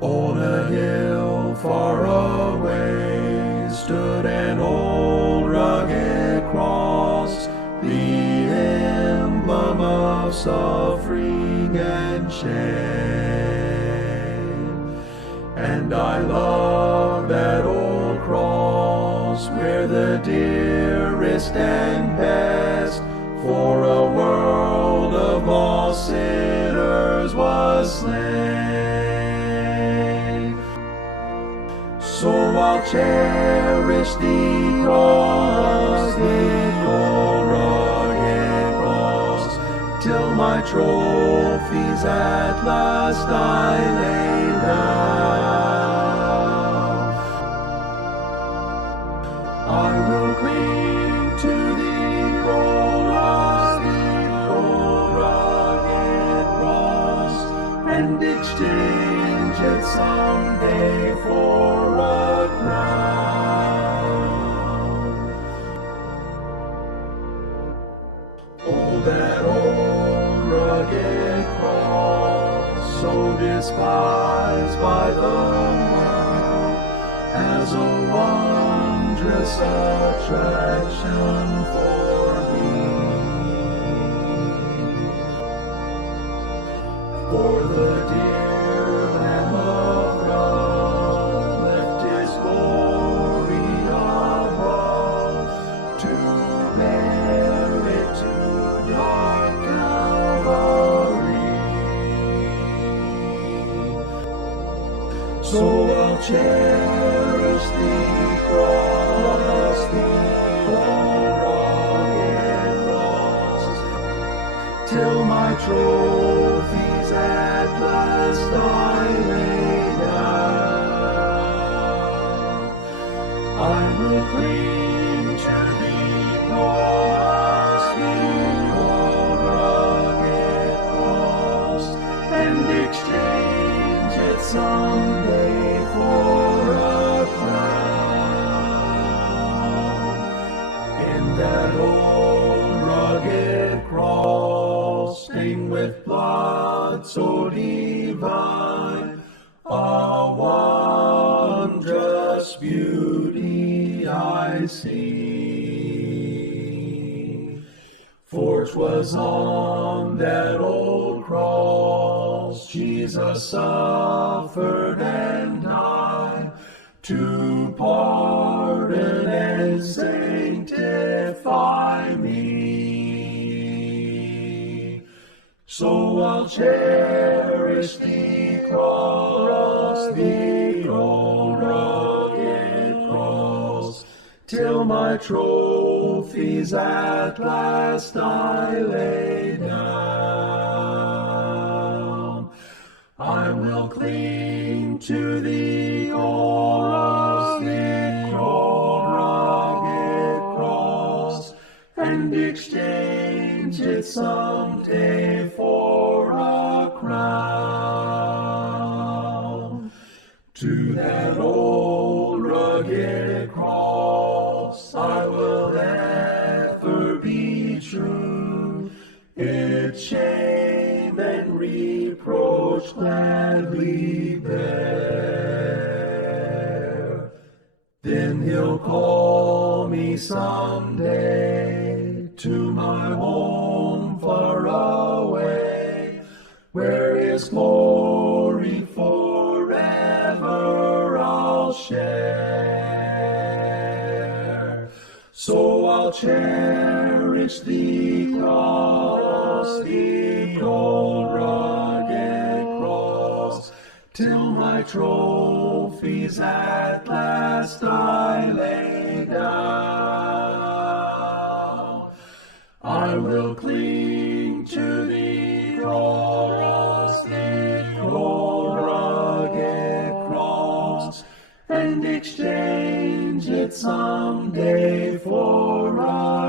On a hill far away stood an old rugged cross, the emblem of suffering and shame. And I love that old cross where the dearest and best for a world of lost sinners was slain. So I'll cherish the cross, the old rugged cross, till my trophies at last I lay down. I will cling to the old rugged cross, and exchange it someday for a crown. Oh, that old rugged cross, so despised by the world, has a wondrous attraction for me. For the dear Lamb of God left His glory above to bear it to dark Calvary. So I'll cherish the cross, the old rugged cross, till my trophies at last I lay down. I will cling to the cross, the old rugged cross, and exchange it someday for a crown. In that old rugged cross, stained with blood so divine, a wondrous beauty I see. For 'twas on that old cross Jesus suffered and died to pardon and sanctify me. So I'll cherish the cross, the old rugged cross, till my trophies at last I lay down. I will cling to the old rugged cross, and exchange it someday for a crown. To that old rugged cross I will ever be true, its shame and reproach gladly bear. Then He'll call me someday to my home far away, where His glory forever I'll share. So I'll cherish the cross, the old rugged cross, till my trophies at last I lay down. I will cling to the cross, the old rugged cross, and exchange it someday for a